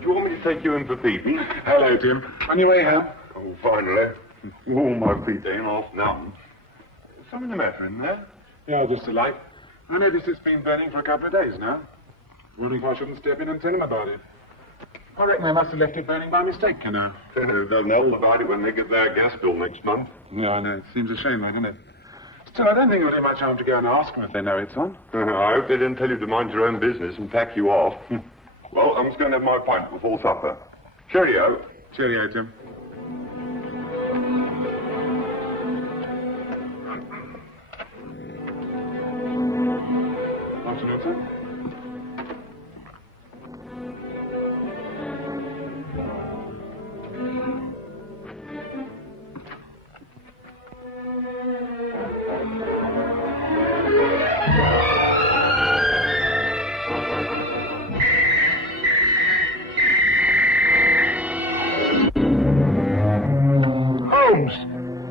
Do you want me to take you in for pee-pee? Hello, Tim. On your way home? Oh, finally. Oh, my feet ain't off now. Something the matter in there? Yeah, just a light. I noticed it's been burning for a couple of days now. Wondering if I shouldn't step in and tell him about it. I reckon they must have left it burning by mistake, you know. They'll know about it when they get their gas bill next month. Yeah, I know. It seems a shame, doesn't it? Still, I don't think it'll do much harm to go and ask them if they know it's on. I hope they didn't tell you to mind your own business and pack you off. Well, I'm just going to have my pint before supper. Cheerio. Cheerio, Tim. Afternoon, sir.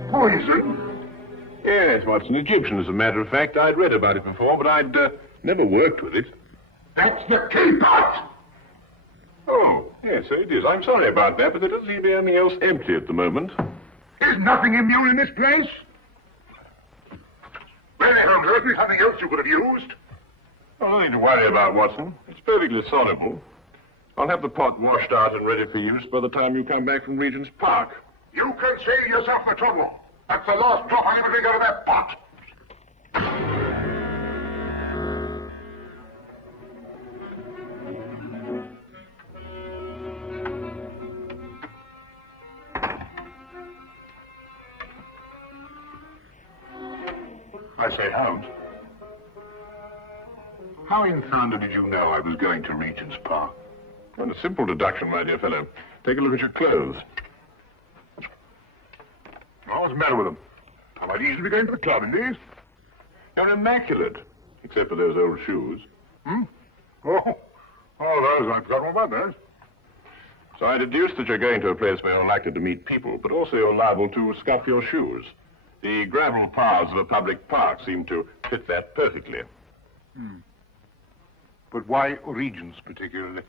Poison? Yes, Watson. Egyptian, as a matter of fact. I'd read about it before, but I'd never worked with it. That's the key pot! Oh, yes, so it is. I'm sorry about that, but there doesn't seem to be anything else empty at the moment. There's nothing immune in this place? Well, Holmes, there isn't something else you could have used? Oh, nothing to worry about, Watson. It's perfectly soluble. I'll have the pot washed out and ready for use by the time you come back from Regent's Park. You can save yourself the trouble. That's the last drop I'll ever drink out of that pot. I say, Holmes, how in thunder did you know I was going to Regent's Park? Well, a simple deduction, my dear fellow. Take a look at your clothes. Oh, what's the matter with them? I might easily be going to the club in these. You're immaculate, except for those old shoes. Hmm? Oh, those. I forgot all about those. So I deduce that you're going to a place where you're likely to meet people, but also you're liable to scuff your shoes. The gravel paths of a public park seem to fit that perfectly. But why Regent's particularly?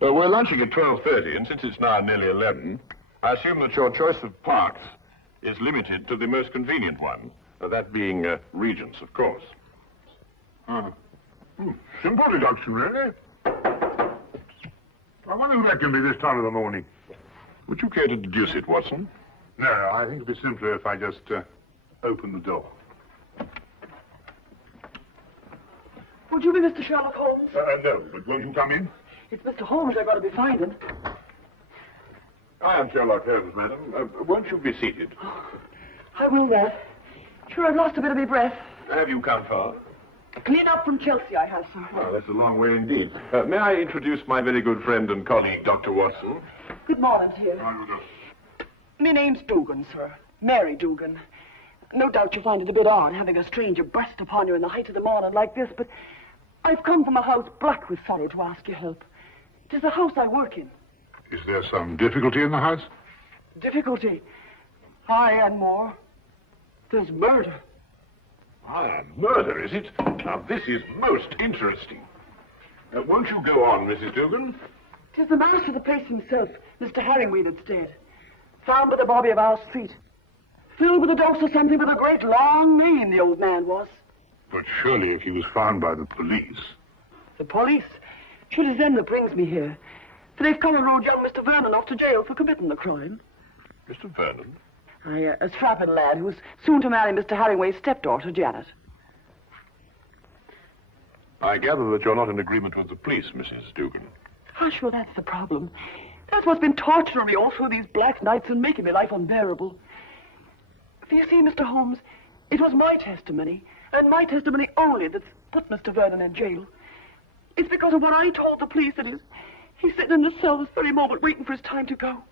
We're lunching at 12:30, and since it's now nearly 11, I assume that your choice of parks is limited to the most convenient one, that being Regent's, of course. Simple deduction, really. I wonder who that can be this time of the morning. Would you care to deduce it, Watson? No, I think it'd be simpler if I just open the door. Would you be Mr. Sherlock Holmes? No, but won't you come in? It's Mr. Holmes I've got to be finding. I am Sherlock Holmes, madam. Won't you be seated? I will that. Sure, I've lost a bit of my breath. Have you come far? Clean up from Chelsea, I have, sir. Oh, that's a long way indeed. May I introduce my very good friend and colleague, Dr. Watson? Good morning to you. My name's Dugan, sir. Mary Dugan. No doubt you find it a bit odd having a stranger burst upon you in the height of the morning like this, but I've come from a house black with sorrow to ask your help. It is the house I work in. Is there some difficulty in the house? Difficulty? Aye, and more. There's murder. Murder, is it? Now, this is most interesting. Won't you go on, Mrs. Dugan? 'Tis the master of the place himself, Mr. Herringweed, that's dead. Found by the bobby of our street. Filled with a dose of something with a great long name, the old man was. But surely if he was found by the police... The police? Sure, it is them that brings me here. For they've come and rode young Mr. Vernon off to jail for committing the crime. Mr. Vernon? Aye, a strapping lad who was soon to marry Mr. Herringway's stepdaughter, Janet. I gather that you're not in agreement with the police, Mrs. Dugan. Ah, sure, that's the problem. That's what's been torturing me all through these black nights and making my life unbearable. For you see, Mr. Holmes, it was my testimony, and my testimony only, that's put Mr. Vernon in jail. It's because of what I told the police that he's sitting in the cell this very moment waiting for his time to go.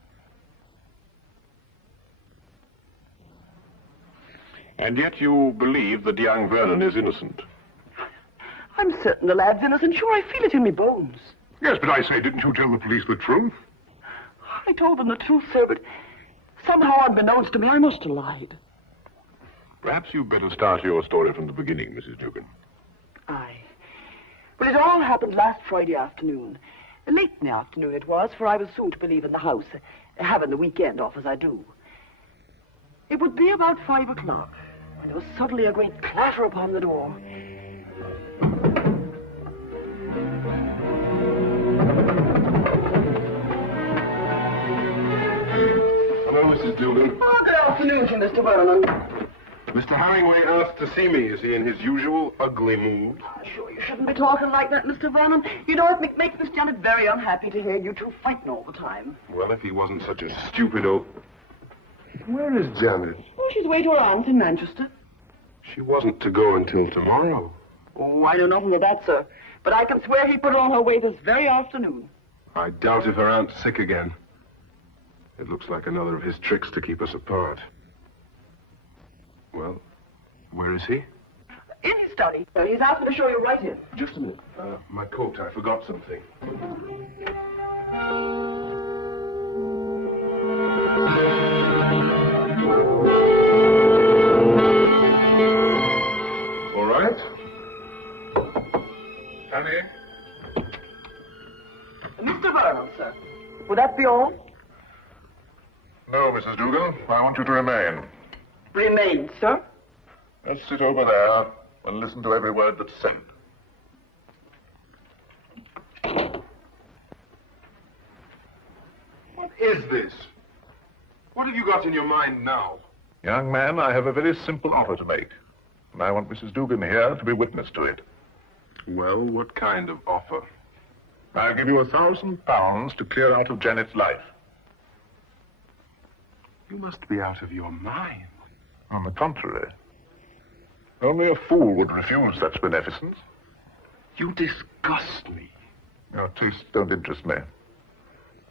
And yet you believe that young Vernon is innocent? I'm certain the lad's innocent. Sure, I feel it in me bones. Yes, but I say, didn't you tell the police the truth? I told them the truth, sir, but somehow unbeknownst to me, I must have lied. Perhaps you'd better start your story from the beginning, Mrs. Dugan. Aye. Well, it all happened last Friday afternoon. Late in the afternoon it was, for I was soon to be leaving the house, having the weekend off as I do. It would be about 5 o'clock when there was suddenly a great clatter upon the door. Hello, Mrs. Dugan. Oh, good afternoon to Mr. Vernon. Mr. Herringway asked to see me. Is he in his usual ugly mood? Sure, you shouldn't be talking like that, Mr. Vernon. You know, it makes Miss Janet very unhappy to hear you two fighting all the time. Well, if he wasn't such a stupid old... Where is Janet? Oh, she's away to her aunt in Manchester. She wasn't to go until tomorrow. Oh, I know nothing of that, sir. But I can swear he put her on her way this very afternoon. I doubt if her aunt's sick again. It looks like another of his tricks to keep us apart. Well, where is he? In his study. He's asked me to show you right in. Just a minute. My coat. I forgot something. All right. Honey? Mr. Vernon, sir. Would that be all? No, Mrs. Dugan. I want you to remain. Remain, sir. Let's sit over there and listen to every word that's said. What is this? What have you got in your mind now? Young man, I have a very simple offer to make. And I want Mrs. Dugan here to be witness to it. Well, what kind of offer? I'll give you £1,000 to clear out of Janet's life. You must be out of your mind. On the contrary. Only a fool would refuse such beneficence. You disgust me. Your tastes don't interest me.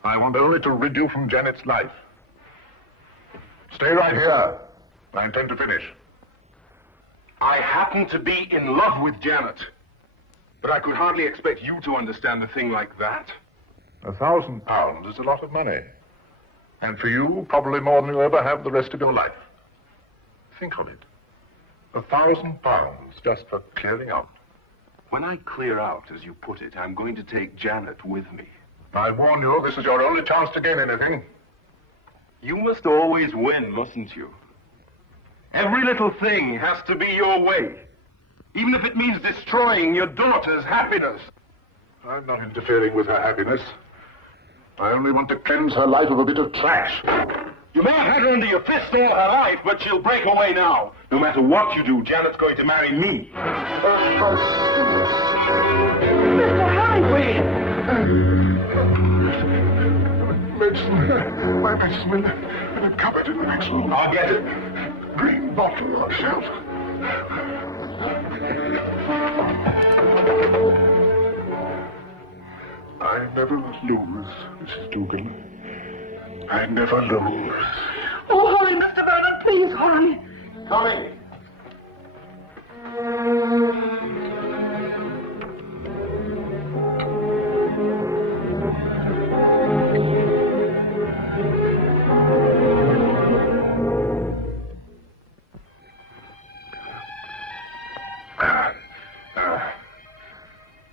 I want only to rid you from Janet's life. Stay right here. I intend to finish. I happen to be in love with Janet. But I could hardly expect you to understand a thing like that. £1,000 is a lot of money. And for you, probably more than you'll ever have the rest of your life. Think of it. £1,000 just for clearing out. When I clear out, as you put it, I'm going to take Janet with me. I warn you, this is your only chance to gain anything. You must always win, mustn't you? Every little thing has to be your way. Even if it means destroying your daughter's happiness. I'm not interfering with her happiness. I only want to cleanse her life of a bit of trash. You may have had her under your fist all her life, but she'll break away now. No matter what you do, Janet's going to marry me. Mr. Herringway! Medicine. My medicine in a cupboard in the next room. I'll get it. Green bottle on shelf. I never lose, Mrs. Dugan. I never lose. Oh, hurry, Mr. Vernon, please hurry. Coming.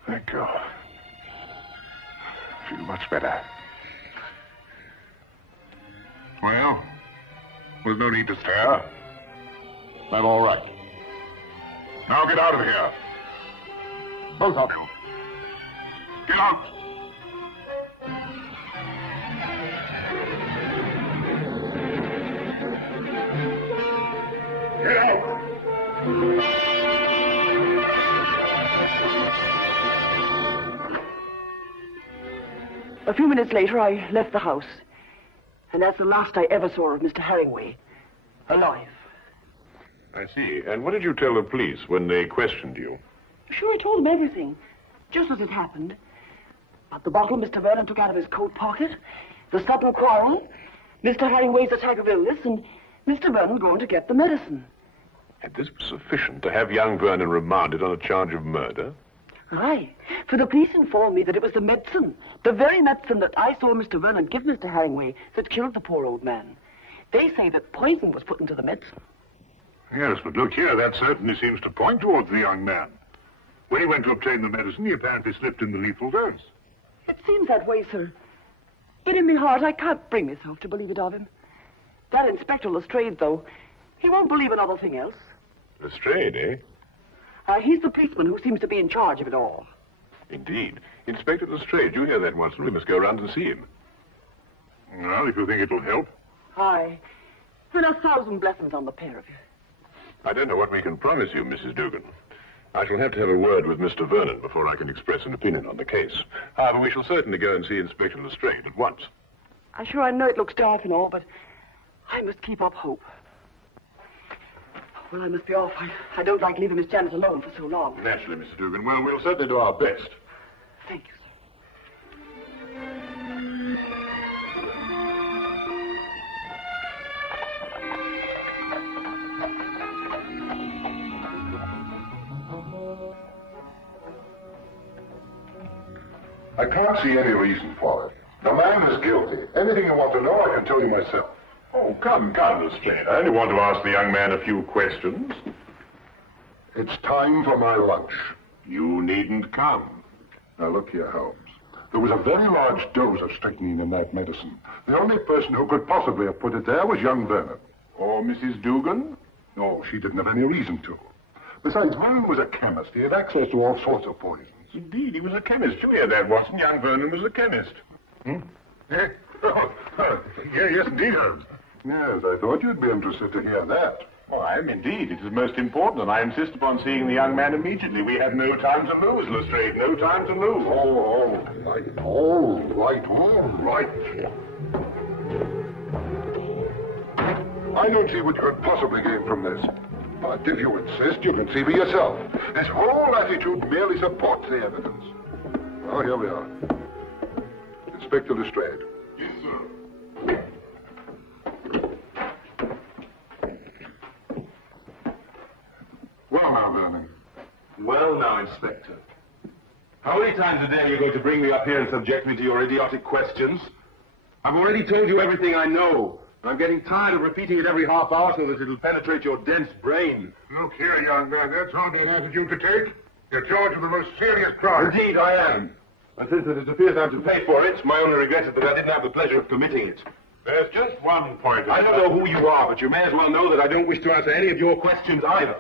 Thank you. Feel much better. Well, there's no need to stare. I'm all right. Now get out of here. Both of you. Get out. Get out. A few minutes later, I left the house. And that's the last I ever saw of Mr. Herringway. Alive. I see. And what did you tell the police when they questioned you? Sure, I told them everything. Just as it happened. But the bottle Mr. Vernon took out of his coat pocket, the sudden quarrel, Mr. Herringway's attack of illness, and Mr. Vernon going to get the medicine. And this was sufficient to have young Vernon remanded on a charge of murder? Aye, for the police informed me that it was the medicine, the very medicine that I saw Mr. Vernon give Mr. Herringway, that killed the poor old man. They say that poison was put into the medicine. Yes, but look here, that certainly seems to point towards the young man. When he went to obtain the medicine, he apparently slipped in the lethal dose. It seems that way, sir. But in my heart, I can't bring myself to believe it of him. That Inspector Lestrade, though, he won't believe another thing else. Lestrade, eh? He's the policeman who seems to be in charge of it all. Indeed. Inspector Lestrade, you hear that, Watson? We must go round and see him. Well, if you think it will help. Aye. And 1,000 blessings on the pair of you. I don't know what we can promise you, Mrs. Dugan. I shall have to have a word with Mr. Vernon before I can express an opinion on the case. However, we shall certainly go and see Inspector Lestrade at once. I know it looks dark and all, but I must keep up hope. Well, I must be off. I don't like leaving Miss Janet alone for so long. Naturally, Mr. Dugan. Well, we'll certainly do our best. Thank you, sir. I can't see any reason for it. The man is guilty. Anything you want to know, I can tell you myself. Oh, come, Lestrade. I only want to ask the young man a few questions. It's time for my lunch. You needn't come. Now, look here, Holmes. There was a very large dose of strychnine in that medicine. The only person who could possibly have put it there was young Vernon. Or Mrs. Dugan? No, she didn't have any reason to. Besides, Vernon was a chemist. He had access to all sorts of poisons. Indeed, he was a chemist. You hear that, Watson? Young Vernon was a chemist. Eh? Yes, indeed, Holmes. Yes, I thought you'd be interested to hear that. Oh, I am indeed. It is most important, and I insist upon seeing the young man immediately. We have no time to lose, Lestrade. No time to lose. All right. I don't see what you could possibly gain from this. But if you insist, you can see for yourself. This whole attitude merely supports the evidence. Well, here we are. Inspector Lestrade. Yes, sir. Well now, Vernon. Well now, Inspector. How many times a day are you going to bring me up here and subject me to your idiotic questions? I've already told you everything I know. I'm getting tired of repeating it every half hour so that it'll penetrate your dense brain. Look here, young man, that's hardly an attitude to take. You're charged with the most serious crime. Indeed, I am. And since it appears I'm to pay for it, my only regret is that I didn't have the pleasure of committing it. There's just one point. I don't know who you are, but you may as well know that I don't wish to answer any of your questions either.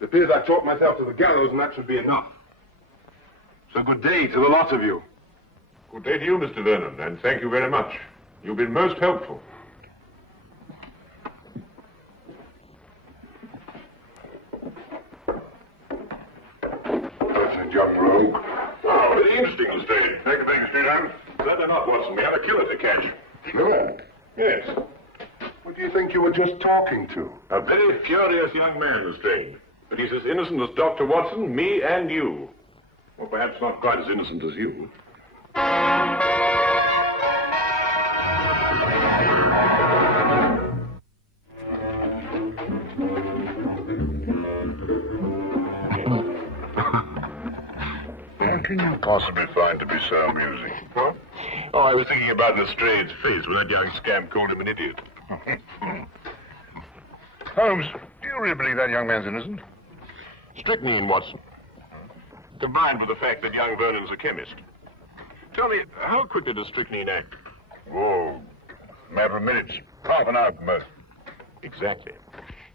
It appears I've talked myself to the gallows, and that should be enough. So good day to the lot of you. Good day to you, Mr. Vernon, and thank you very much. You've been most helpful. That's a young rogue. Oh, very interesting, Lestrade. Thank you, Streetheim. Certainly not, Watson. We have a killer to catch. Killer? Yes. What do you think you were just talking to? A very furious young man, Lestrade. But he's as innocent as Dr. Watson, me, and you. Or perhaps not quite as innocent as you. What can you possibly find to be so amusing? What? Oh, I was thinking about Lestrade's face when that young scamp called him an idiot. Holmes, do you really believe that young man's innocent? Strychnine, Watson. Combined with the fact that young Vernon's a chemist. Tell me, how quickly does strychnine act? Oh, a matter of minutes. Half an hour at most. Exactly.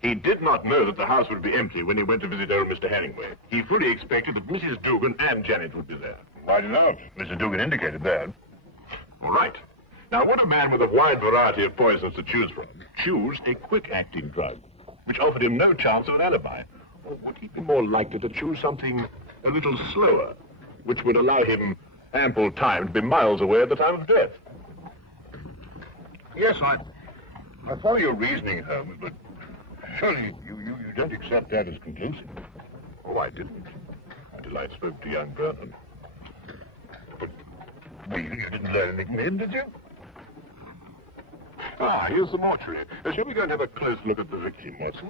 He did not know that the house would be empty when he went to visit old Mr. Hanningway. He fully expected that Mrs. Dugan and Janet would be there. Why not? Mrs. Dugan indicated that. All right. Now, would a man with a wide variety of poisons to choose from choose a quick-acting drug, which offered him no chance of an alibi? Or would he be more likely to choose something a little slower, which would allow him ample time to be miles away at the time of death? Yes, I follow your reasoning, Holmes, but surely you don't accept that as conclusive. Oh, I didn't. Until I spoke to young Vernon. But you didn't learn anything from him, did you? Ah, here's the mortuary. Shall we go and have a close look at the victim, Watson?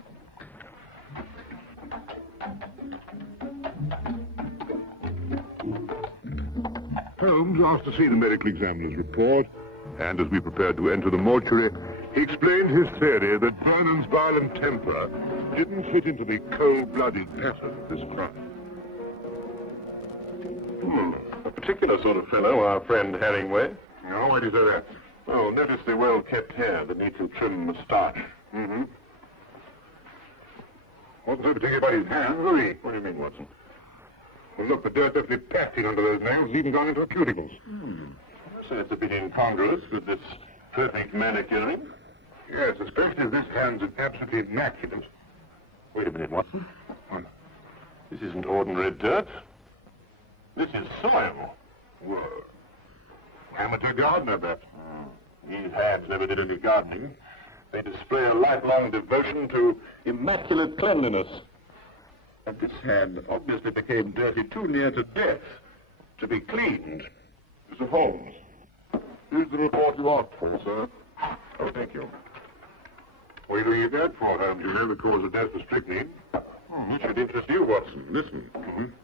Holmes asked to see the medical examiner's report, and as we prepared to enter the mortuary, he explained his theory that Vernon's violent temper didn't fit into the cold-blooded pattern of this crime. A particular sort of fellow, our friend Herringway. No, why do you say that? Oh, notice the well-kept hair, the neatly trimmed moustache. Mm-hmm. Wasn't so particular about his hands, was he? What do you mean, Watson? Well, look, the dirt definitely packed in under those nails, even gone into the cuticles. So it's a bit incongruous with this perfect manicuring. Yes, especially as this hand's absolutely immaculate. Wait a minute, Watson. What? This isn't ordinary dirt. This is soil. Well, amateur gardener, perhaps. These hands never did any gardening. They display a lifelong devotion to immaculate cleanliness. And this hand obviously became dirty too near to death to be cleaned. Mr. Holmes, here's the report you asked for, sir. Oh, thank you. What are you looking at that for, Holmes? You know the cause of death was strychnine. It should interest you, Watson. Listen.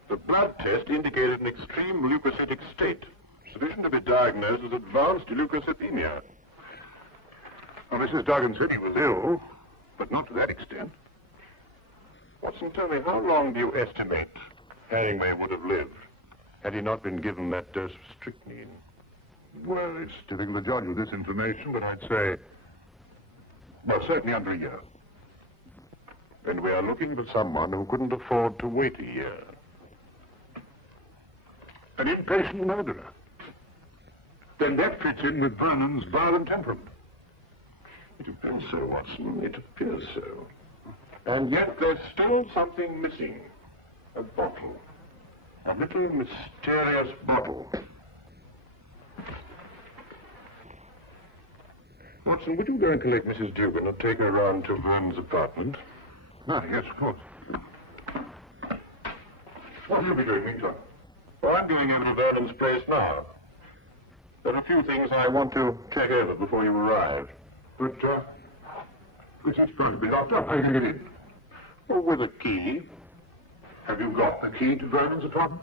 The blood test indicated an extreme leukocytic state, sufficient to be diagnosed as advanced leukocythemia. Well, Mrs. Duggan said he was ill, but not to that extent. Watson, tell me, how long do you estimate Herringway would have lived had he not been given that dose of strychnine? Well, it's difficult to judge with this information, but I'd say, well, certainly under a year. Then we are looking for someone who couldn't afford to wait a year. An impatient murderer. Then that fits in with Vernon's violent temperament. It appears so, Watson. It appears so. And yet there's still something missing. A bottle. A little mysterious bottle. Watson, would you go and collect Mrs. Dugan and take her round to Vernon's apartment? Ah, yes, of course. What will you be doing, meantime? Well, I'm going over to Vernon's place now. There are a few things I want to check over before you arrive. But, it's going to be locked up. How are you going to get in? Oh, with a key. Have you got the key to Vernon's apartment?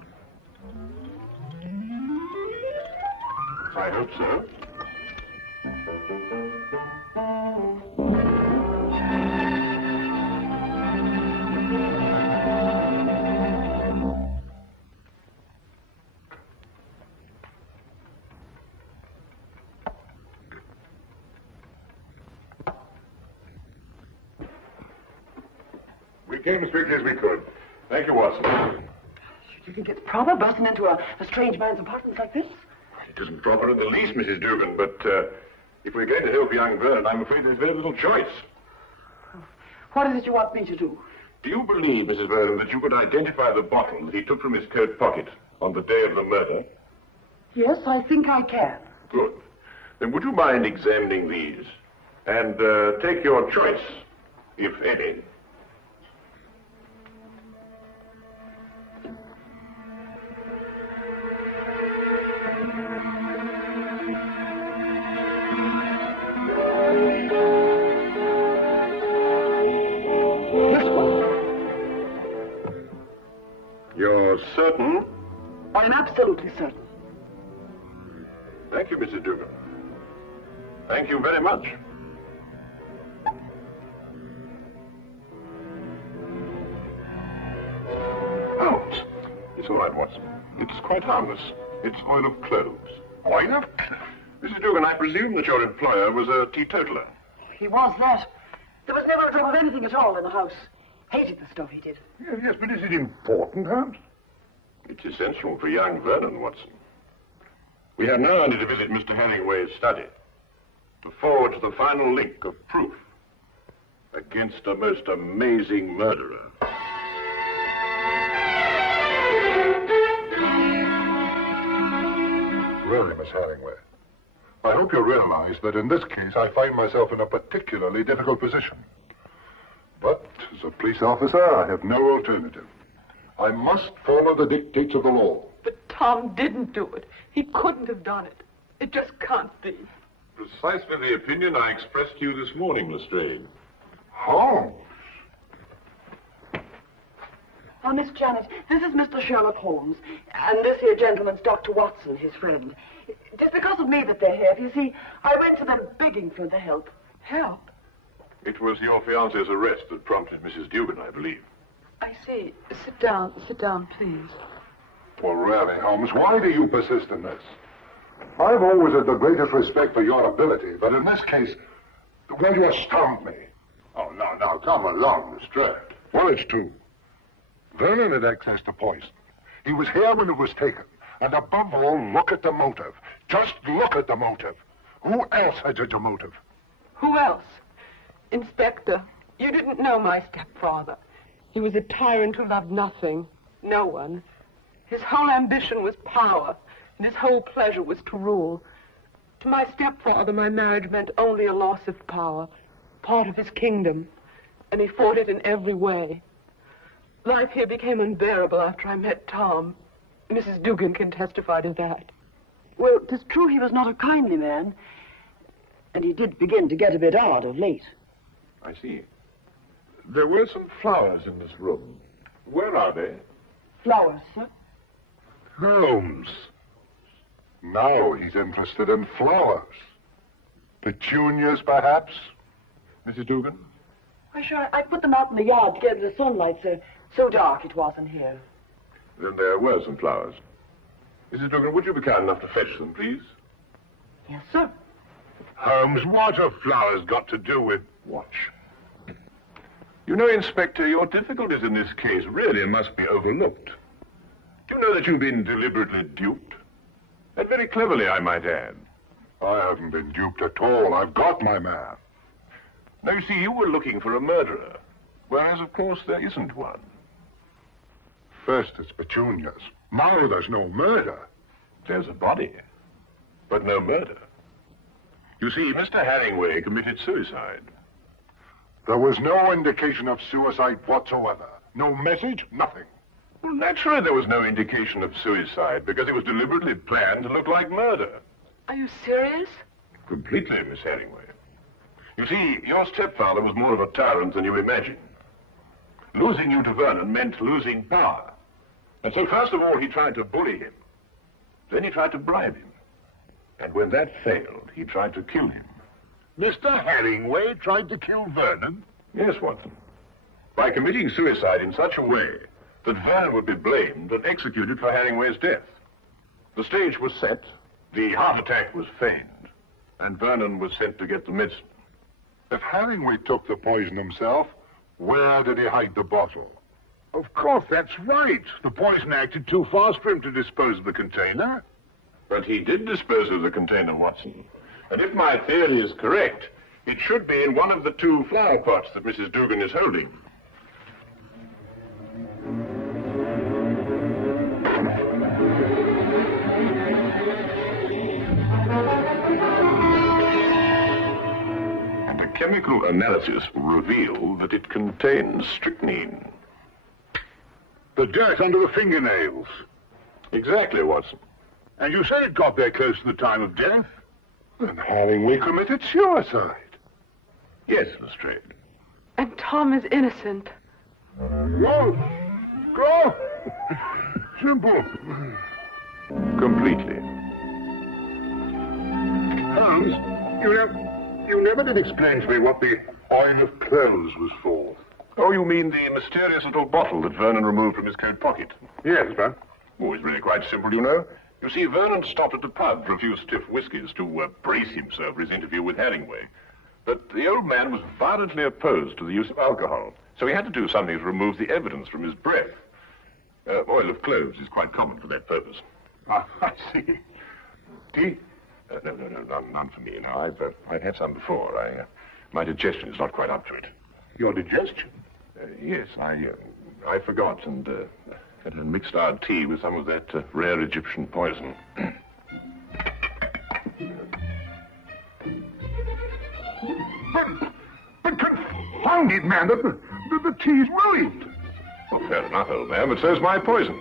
I hope so. We came as quickly as we could. Thank you, Watson. You think it's proper busting into a strange man's apartment like this? It isn't proper in the least, Mrs. Dugan, but if we're going to help young Vernon, I'm afraid there's very little choice. What is it you want me to do? Do you believe, Mrs. Vernon, that you could identify the bottle that he took from his coat pocket on the day of the murder? Yes, I think I can. Good. Then would you mind examining these and take your choice, if any? You're certain? I'm absolutely certain. Thank you, Mrs. Dugan. Thank you very much. Holmes. It's all right, Watson. It's quite harmless. It's oil of cloves. Oil of? Mrs. Dugan, I presume that your employer was a teetotaler. He was that. There was never a drop of anything at all in the house. Hated the stuff he did. Yes, but is it important, Holmes? It's essential for young Vernon, Watson. We have now only to visit Mr. Herringway's study to forge the final link of proof against a most amazing murderer. Really, Miss Herringway, I hope you realize that in this case I find myself in a particularly difficult position. But as a police officer, I have no alternative. I must follow the dictates of the law. But Tom didn't do it. He couldn't have done it. It just can't be. Precisely the opinion I expressed to you this morning, Lestrade. Holmes? Oh, Miss Janet, this is Mr. Sherlock Holmes, and this here gentleman's Dr. Watson, his friend. Just because of me that they're here. You see, I went to them begging for the help. Help? It was your fiancé's arrest that prompted Mrs. Dugan, I believe. I see. Sit down, please. Well, really, Holmes, why do you persist in this? I've always had the greatest respect for your ability, but in this case, well, you astound me. Oh, no, come along, Lestrade. Well, it's true. Vernon had access to poison. He was here when it was taken. And above all, look at the motive. Just look at the motive. Who else had such a motive? Who else? Inspector, you didn't know my stepfather. He was a tyrant who loved nothing, no one. His whole ambition was power, and his whole pleasure was to rule. To my stepfather, my marriage meant only a loss of power, part of his kingdom, and he fought it in every way. Life here became unbearable after I met Tom. Mrs. Dugan can testify to that. Well, 'tis true he was not a kindly man, and he did begin to get a bit odd of late. I see. There were some flowers in this room. Where are they? Flowers, sir? Holmes. Now he's interested in flowers. Petunias, perhaps? Mrs. Dugan? Why, sure, I put them out in the yard to get into the sunlight, sir. So dark it was in here. Then there were some flowers. Mrs. Dugan, would you be kind enough to fetch them, please? Yes, sir. Holmes, what have flowers got to do with... Watch. You know, Inspector, your difficulties in this case really must be overlooked. Do you know that you've been deliberately duped? And very cleverly, I might add. I haven't been duped at all. I've got my man. Now, you see, you were looking for a murderer, whereas, of course, there isn't one. First it's petunias. Now there's no murder. There's a body, but no murder. You see, Mr. Harringway committed suicide. There was no indication of suicide whatsoever. No message, nothing. Well, naturally there was no indication of suicide, because it was deliberately planned to look like murder. Are you serious? Completely, Miss Harringway. You see, your stepfather was more of a tyrant than you imagine. Losing you to Vernon meant losing power. And so first of all, he tried to bully him. Then he tried to bribe him. And when that failed, he tried to kill him. Mr. Harringway tried to kill Vernon? Yes, Watson. By committing suicide in such a way that Vernon would be blamed and executed for Harringway's death. The stage was set, the heart attack was feigned, and Vernon was sent to get the medicine. If Harringway took the poison himself, where did he hide the bottle? Of course, that's right. The poison acted too fast for him to dispose of the container. But he did dispose of the container, Watson. And if my theory is correct, it should be in one of the two flower pots that Mrs. Dugan is holding. And a chemical analysis revealed that it contains strychnine. The dirt under the fingernails. Exactly, Watson. And you say it got there close to the time of death? Then Harringway committed suicide. Yes, Lestrade. And Tom is innocent. Go! Go! Simple. Completely. Holmes, you never did explain to me what the oil of clothes was for. Oh, you mean the mysterious little bottle that Vernon removed from his coat pocket? Yes, sir. Oh, it's really quite simple, you know. You see, Vernon stopped at the pub for a few stiff whiskies to brace himself for his interview with Harringway. But the old man was violently opposed to the use of alcohol, so he had to do something to remove the evidence from his breath. Oil of cloves is quite common for that purpose. Ah, I see. Tea? No, none for me now. I've had some before. My digestion is not quite up to it. Your digestion? Yes, I forgot and had a mixed our tea with some of that rare Egyptian poison. But confound it, man, the tea's ruined. Well, fair enough, old man, but so's my poison.